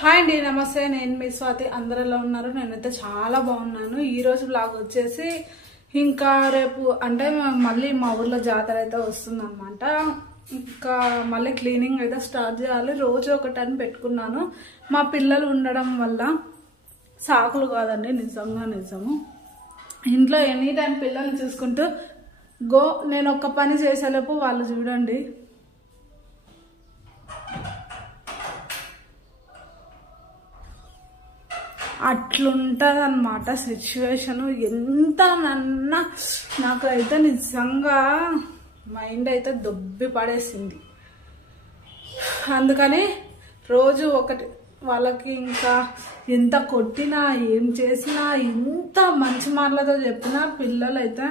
Hi అండి, నమస్తే. నేను మీ స్వాతి. అందరూ ఎలా ఉన్నారు? నేనైతే చాలా బాగున్నాను. ఈ రోజు బ్లాగ్ వచ్చేసి ఇంకా రేపు అంటే మళ్ళీ మా ఊర్లో జాతర అయితే వస్తుందన్నమాట. ఇంకా మళ్ళీ క్లీనింగ్ అయితే స్టార్ట్ చేయాలి. రోజు ఒకటని పెట్టుకున్నాను. మా పిల్లలు ఉండడం వల్ల సాకులు కాదండి, నిజము. ఇంట్లో ఎనీ టైం పిల్లల్ని చూసుకుంటూ నేను ఒక్క పని చేసేలోపు వాళ్ళు చూడండి అట్లుంటది అన్నమాట సిచ్యువేషన్. ఎంత నాకైతే నిజంగా మైండ్ అయితే దొబ్బి పడేసింది. అందుకని రోజు ఒకటి వాళ్ళకి ఇంకా ఎంత కొట్టినా ఏం చేసినా ఎంత మంచి మాటలతో చెప్పినా పిల్లలు అయితే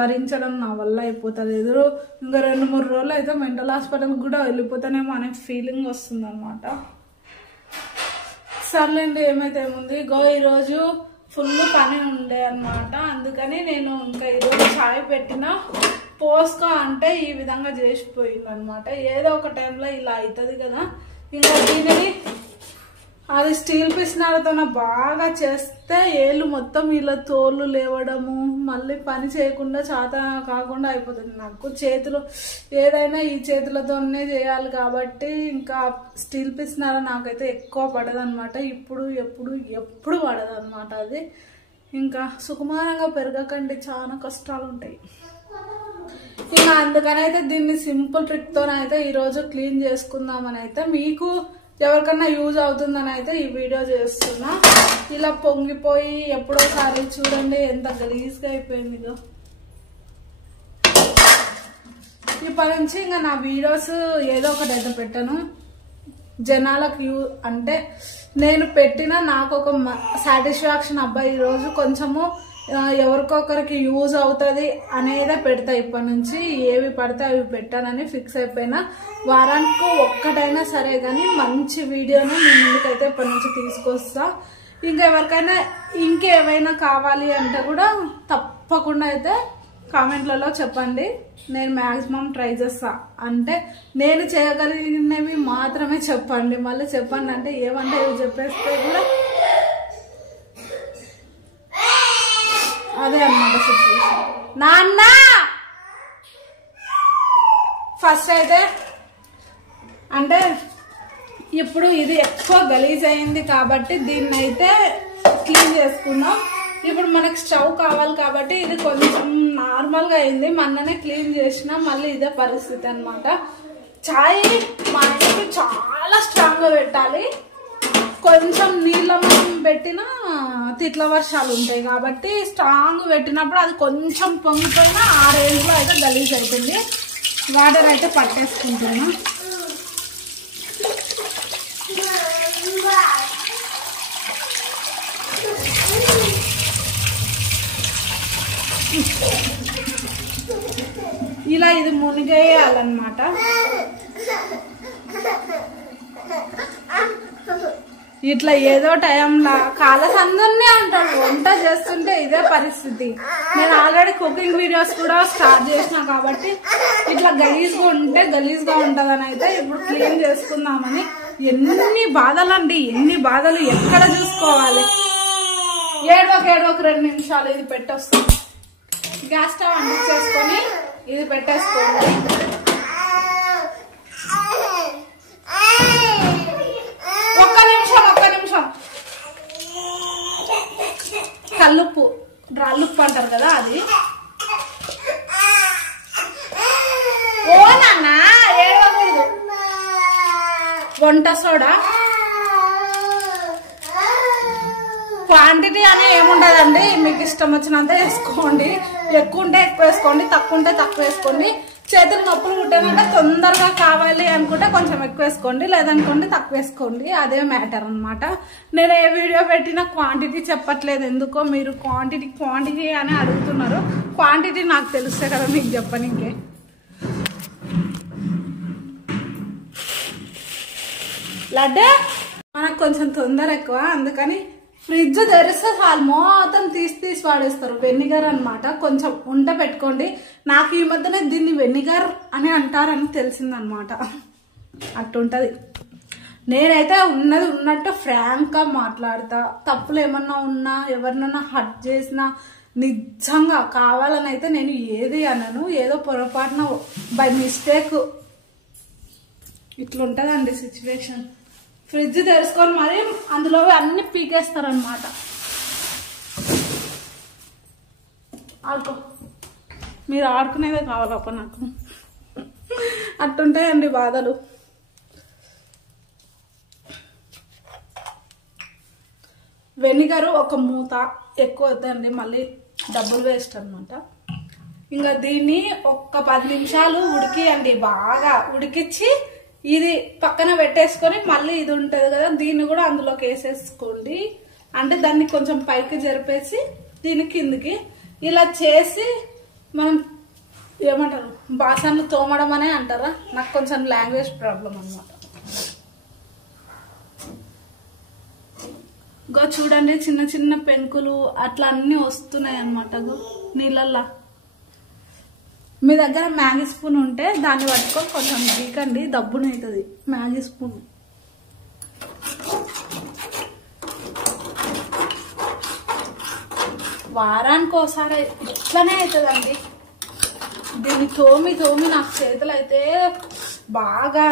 భరించడం నా వల్ల అయిపోతుంది. ఇంకా 2-3 రోజులు అయితే మెంటల్ హాస్పిటల్కి కూడా వెళ్ళిపోతానేమో అనే ఫీలింగ్ వస్తుంది అనమాట. సర్లేండి, ఏమైతే ఏముంది. ఈరోజు ఫుల్ పని ఉండే అనమాట. అందుకని నేను ఇంకా ఈరోజు చాయ్ పెట్టిన పోసుకో అంటే ఈ విధంగా చేసిపోయింది అనమాట. ఏదో ఒక టైంలో ఇలా అవుతుంది కదా. ఇంకా దీనిని అది స్టీల్ పిసినాలతో బాగా చేస్తే ఏళ్ళు మొత్తం ఇలా తోళ్ళు లేవడము, మళ్ళీ పని చేయకుండా చేత కాకుండా అయిపోతుంది నాకు. చేతులు ఏదైనా ఈ చేతులతోనే చేయాలి కాబట్టి ఇంకా స్టీల్ పిసినాల నాకైతే ఎక్కువ పడదు అనమాట. ఎప్పుడు పడదు అనమాట. అది ఇంకా సుకుమారంగా పెరగకండి, చాలా కష్టాలు ఉంటాయి. ఇంకా అందుకనైతే దీన్ని సింపుల్ ట్రిక్తోనైతే ఈరోజు క్లీన్ చేసుకుందామని అయితే మీకు ఎవరికన్నా యూజ్ అవుతుందని అయితే ఈ వీడియో చేస్తున్నా. ఇలా పొంగిపోయి ఎప్పుడోసారి చూడండి ఎంత గలీజ్గా అయిపోయింది. ఇప్పటి నుంచి ఇంకా నా వీడియోస్ ఏదో ఒకటి అయితే పెట్టాను. జనాలకు అంటే నేను పెట్టిన నాకు ఒక సాటిస్ఫాక్షన్, అబ్బాయి ఈరోజు కొంచెము ఎవరికొకరికి యూజ్ అవుతుంది అనేదే పెడతా. ఇప్పటి నుంచి ఏవి పడితే అవి పెట్టానని ఫిక్స్ అయిపోయినా. వారానికి ఒక్కటైనా సరే కానీ మంచి వీడియోని మీ ముందుకైతే ఇప్పటి నుంచి తీసుకొస్తా. ఇంకా ఎవరికైనా ఇంకేమైనా కావాలి అంటే కూడా తప్పకుండా అయితే కామెంట్లలో చెప్పండి. నేను మ్యాక్సిమం ట్రై చేస్తా. అంటే నేను చేయగలిగినవి మాత్రమే చెప్పండి. మళ్ళీ చెప్పండి అంటే ఏమంటే ఇవి చెప్పేస్తే కూడా అదే అన్నమాట సిచ్యువేషన్. నాన్న ఫస్ట్ అయితే అంటే ఇప్పుడు ఇది ఎక్కువ గలీజ్ అయింది కాబట్టి దీన్ని అయితే క్లీన్ చేసుకున్నాం. ఇప్పుడు మనకి స్టవ్ కావాలి కాబట్టి ఇది కొంచెం నార్మల్గా అయింది. మొన్ననే క్లీన్ చేసినా మళ్ళీ ఇదే పరిస్థితి అనమాట. చాయ్ మా ఇంటికి చాలా స్ట్రాంగ్గా పెట్టాలి. కొంచెం నీళ్ళ పెట్టినా తిట్ల వర్షాలు ఉంటాయి కాబట్టి స్ట్రాంగ్ పెట్టినప్పుడు అది కొంచెం పొంగిపోయినా ఆ రేంజ్లో అయితే గలీజ్ అవుతుంది. వాటర్ అయితే పట్టేసుకుంటున్నా. ఇలా ఇది మునిగేయాలన్నమాట. ఇట్లా ఏదో టైంలో కాలసందర్నే అంటాడు. వంట చేస్తుంటే ఇదే పరిస్థితి. నేను ఆల్రెడీ కుకింగ్ వీడియోస్ కూడా స్టార్ట్ చేసిన కాబట్టి ఇట్లా గలీజ్గా ఉంటే గలీజ్గా ఉంటుందని అయితే ఇప్పుడు క్లీన్ చేసుకుందామని. ఎన్ని బాధలండి, ఎన్ని బాధలు ఎక్కడ చూసుకోవాలి. ఏడవకు 2 నిమిషాలు ఇది పెట్టేస్తాం. గ్యాస్ స్టవ్ అంటించేసుకొని ఇది పెట్టేసుకోండి. ఒక్క నిమిషం కల్లుప్పు, రాళ్ళుప్పు అంటారు కదా అది. ఓ నాన్న ఏడవకూడదు. వంట సోడా క్వాంటిటీ అనే ఏముండదండి, మీకు ఇష్టం వచ్చినంత వేసుకోండి. ఎక్కువ ఉంటే ఎక్కువ వేసుకోండి, తక్కువ ఉంటే తక్కువ వేసుకోండి. చేతులు నొప్పులు పుట్టానంటే తొందరగా కావాలి అనుకుంటే కొంచెం ఎక్కువ వేసుకోండి, లేదనుకోండి తక్కువ వేసుకోండి. అదే మ్యాటర్ అనమాట. నేను ఏ వీడియో పెట్టినా క్వాంటిటీ చెప్పట్లేదు. ఎందుకో మీరు క్వాంటిటీ అని అడుగుతున్నారు. క్వాంటిటీ నాకు తెలుస్తే కదా మీకు చెప్పనీకే. లడ్డే మనకు కొంచెం తొందర ఎక్కువ, అందుకని ఫ్రిడ్జ్ తెరిస్తే చాలు మొత్తం తీసి వాడేస్తారు. వెనిగర్ అనమాట. కొంచెం ఉంట పెట్టుకోండి. నాకు ఈ మధ్యనే దీన్ని వెనిగర్ అని అంటారని తెలిసిందనమాట. అట్టుంటది. నేనైతే ఉన్నది ఉన్నట్టు ఫ్రాంక్గా మాట్లాడతా. తప్పులు ఏమన్నా ఉన్నా, ఎవరినన్నా హర్ట్ చేసినా నిజంగా కావాలని అయితే నేను ఏది అనను. ఏదో పొరపాటున బై మిస్టేక్ ఇట్లుంటుందండి సిచ్యువేషన్. ఫ్రిడ్జ్ తెరుచుకొని మరి అందులో అన్ని పీకేస్తారనమాట. ఆడుకో, మీరు ఆడుకునేదే కావాలప్ప నాకు. అట్టుంటాయండి బాధలు. వెనిగరు ఒక మూత, ఎక్కువ వద్దండి మళ్ళీ డబ్బులు వేస్ట్ అనమాట. ఇంకా దీన్ని ఒక్క 10 నిమిషాలు ఉడికియండి. బాగా ఉడికించి ఇది పక్కన పెట్టేసుకొని మళ్ళీ ఇది ఉంటుంది కదా, దీన్ని కూడా అందులోకి వేసేసుకోండి. అంటే దాన్ని కొంచెం పైకి జరిపేసి దీని కిందికి ఇలా చేసి మనం ఏమంటారు బాసన్లు తోమడం అనే అంటారా, నాకు కొంచెం లాంగ్వేజ్ ప్రాబ్లం అనమాట. గో చూడండి, చిన్న చిన్న పెంకులు అట్లా అన్నీ వస్తున్నాయి అనమాట నీళ్ళల్లా. మీ దగ్గర మ్యాగీ స్పూన్ ఉంటే దాన్ని పట్టుకొని కొంచెం గీకండి, దబ్బునవుతుంది మ్యాగీ స్పూన్. వారానికి ఒకసారి ఇట్లనే అవుతుందండి. దీన్ని తోమి నాకు చేతులు అయితే బాగా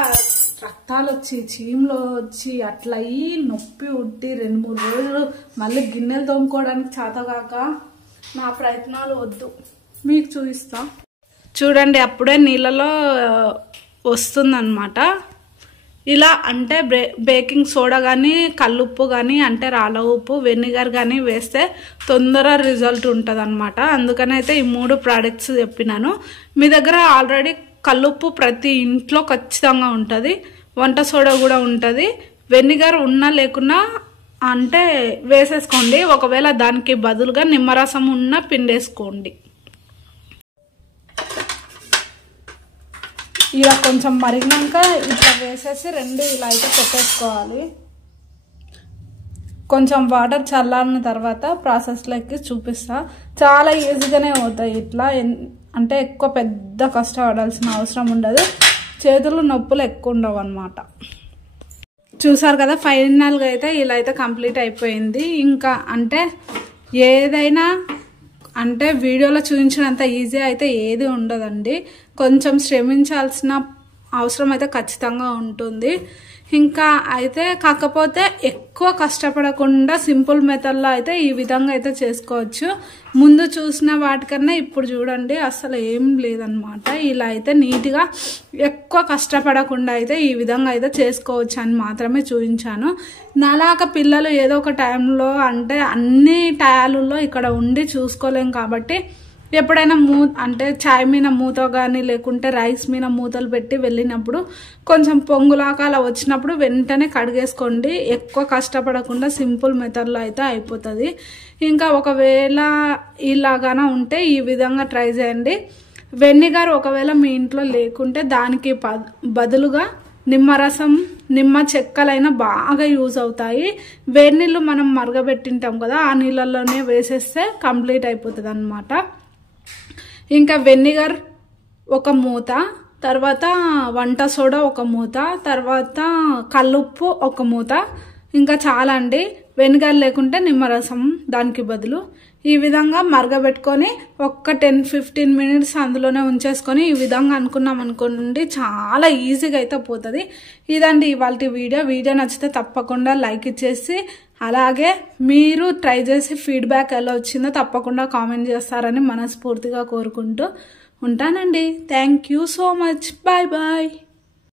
రక్తాలు వచ్చి చీమలో వచ్చి అట్లా అయ్యి నొప్పి ఉట్టి 2-3 రోజులు మళ్ళీ గిన్నెలు తోముకోవడానికి చేతగాక నా ప్రయత్నాలు వద్దు. మీకు చూపిస్తా చూడండి. అప్పుడే నీళ్ళలో వస్తుందన్నమాట. ఇలా అంటే బేకింగ్ సోడా కానీ, కల్లుప్పు కానీ, అంటే రాళ్ళ ఉప్పు, వెనిగర్ కానీ వేస్తే తొందర రిజల్ట్ ఉంటుంది అనమాట. అందుకని అయితే ఈ 3 ప్రోడక్ట్స్ చెప్పినాను. మీ దగ్గర ఆల్రెడీ కల్లుప్పు ప్రతి ఇంట్లో ఖచ్చితంగా ఉంటుంది, వంట సోడా కూడా ఉంటుంది. వెనిగర్ ఉన్నా లేకున్నా అంటే వేసేసుకోండి. ఒకవేళ దానికి బదులుగా నిమ్మరసం ఉన్నా పిండేసుకోండి. ఇలా కొంచెం మరిగినాక ఇట్లా వేసేసి 2 ఇలా అయితే పెట్టేసుకోవాలి. కొంచెం వాటర్ చల్లారిన తర్వాత ప్రాసెస్లోకి చూపిస్తా. చాలా ఈజీగానే అవుతాయి ఇట్లా. అంటే ఎక్కువ పెద్ద కష్టపడాల్సిన అవసరం ఉండదు, చేతులు నొప్పులు ఎక్కువ ఉండవు అన్నమాట. చూసారు కదా, ఫైనల్గా అయితే ఇలా అయితే కంప్లీట్ అయిపోయింది. ఇంకా అంటే ఏదైనా అంటే వీడియోలో చూపించినంత ఈజీ అయితే ఏది ఉండదండి. కొంచెం శ్రమించాల్సిన అవసరం అయితే ఖచ్చితంగా ఉంటుంది. ఇంకా అయితే కాకపోతే ఎక్కువ కష్టపడకుండా సింపుల్ మెథడ్లో అయితే ఈ విధంగా అయితే చేసుకోవచ్చు. ముందు చూసిన వాటికన్నా ఇప్పుడు చూడండి అసలు ఏం లేదనమాట. ఇలా అయితే నీట్గా ఎక్కువ కష్టపడకుండా అయితే ఈ విధంగా అయితే చేసుకోవచ్చు అని మాత్రమే చూపించాను. నాలాగా పిల్లలు ఏదో ఒక టైంలో అంటే అన్ని టయాలలో ఇక్కడ ఉండి చూసుకోలేం కాబట్టి ఎప్పుడైనా అంటే చాయ్ మీద మూత కానీ లేకుంటే రైస్ మీద మూతలు పెట్టి వెళ్ళినప్పుడు కొంచెం పొంగులాగా అలా వచ్చినప్పుడు వెంటనే కడిగేసుకోండి. ఎక్కువ కష్టపడకుండా సింపుల్ మెథడ్లో అయితే అయిపోతుంది. ఇంకా ఒకవేళ ఇలాగానే ఉంటే ఈ విధంగా ట్రై చేయండి. వెనిగర్ ఒకవేళ మీ ఇంట్లో లేకుంటే దానికి బదులుగా నిమ్మరసం, నిమ్మ చెక్కలైనా బాగా యూజ్ అవుతాయి. వేడి నీళ్ళు మనం మరగబెట్టింటాం కదా, ఆ నీళ్ళల్లోనే వేసేస్తే కంప్లీట్ అయిపోతుంది అన్నమాట. ఇంకా వెనిగర్ ఒక మూత, తర్వాత వంట సోడా ఒక మూత, తర్వాత కల్లుప్పు ఒక మూత. ఇంకా చాలా అండి. వెనిగర్ లేకుంటే నిమ్మరసం దానికి బదులు ఈ విధంగా మరగబెట్టుకొని ఒక్క 10-15 మినిట్స్ అందులోనే ఉంచేసుకొని ఈ విధంగా అనుకున్నాం అనుకోండి, చాలా ఈజీగా అయితే పోతుంది. ఇదండి ఇవాళ వీడియో నచ్చితే తప్పకుండా లైక్ ఇచ్చేసి, అలాగే మీరు ట్రై చేసి ఫీడ్బ్యాక్ ఎలా వచ్చిందో తప్పకుండా కామెంట్ చేస్తారని మనస్ఫూర్తిగా కోరుకుంటూ ఉంటానండి. Thank you so much. Bye bye.